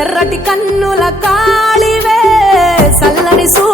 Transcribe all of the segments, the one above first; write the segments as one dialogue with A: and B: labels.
A: ఎర్రటి కన్నుల కాళివే సల్లని సూ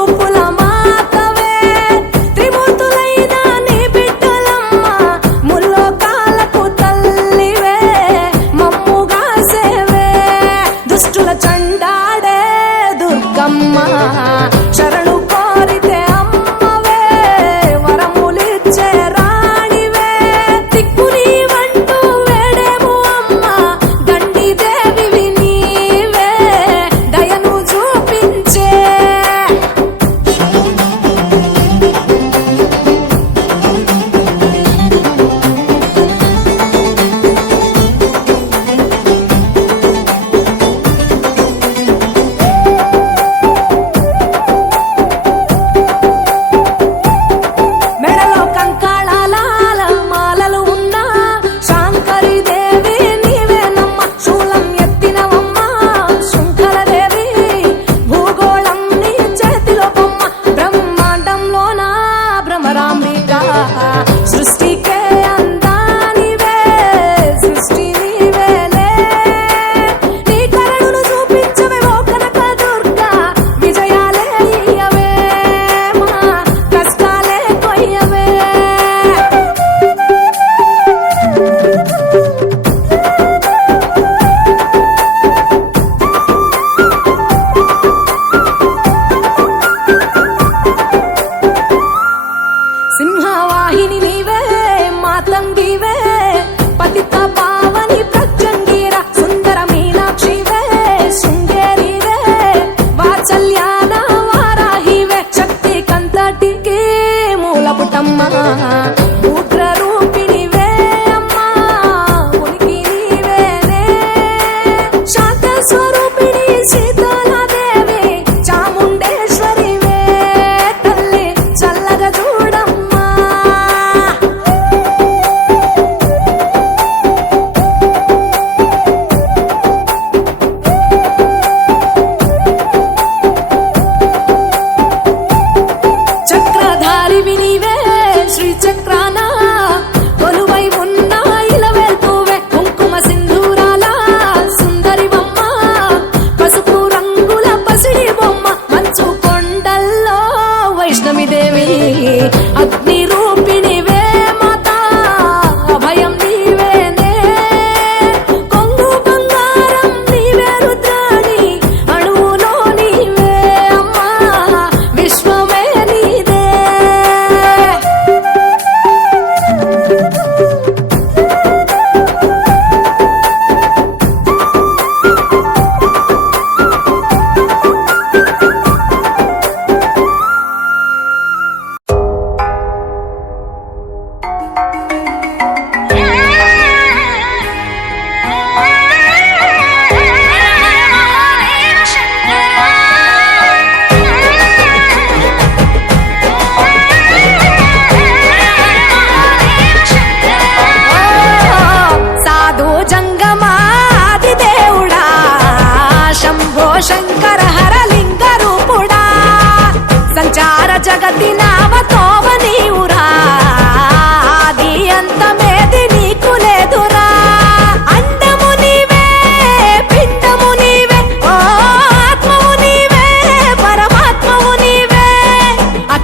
A: తమ్మా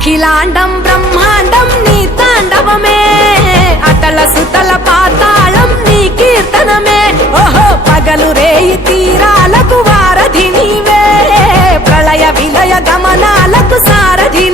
A: అఖిలాండం బ్రహ్మాండం నీ తాండవమే. అటల సుతల పాతాళం నీ కీర్తనమే. ఓహో పగలు రేయి తీరాలకు వారధి నీవే. ప్రళయ విలయ గమనాలకు సారధి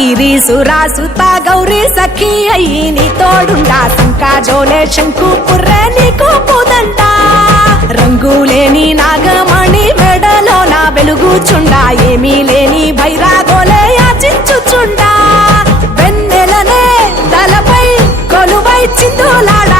A: గిరీసు రాసుత గౌరీ సఖి అయ్యి నీ తోడుండా. సంకా జోలే శంకు పుర్రే నీకు పుదంటా రంగులేని నాగమణి మెడలో నా వెలుగు చుండా. ఏమీ లేని భైరాగోలే యాచించుచుండా. వెన్నెలనే తలపై కొలువై చిందులాడ.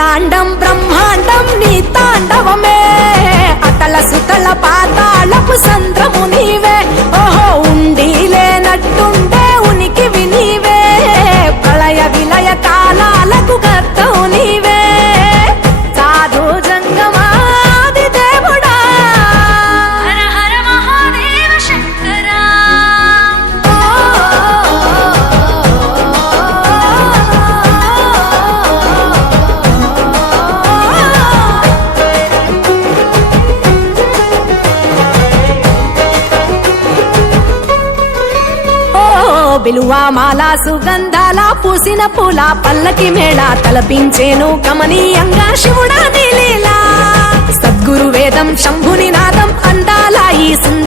A: అఖిలాండం బ్రహ్మాండం నీ తాండవమే. అతల సుతల పాతాళపు సంద్రము నీవే. విలువ మాల సుగంధాల పూసిన పూల పల్లకి మేళ తలపించేను గమనీయంగా శివుడా సద్గురు వేదం శంభుని నాదం అందాల ఈ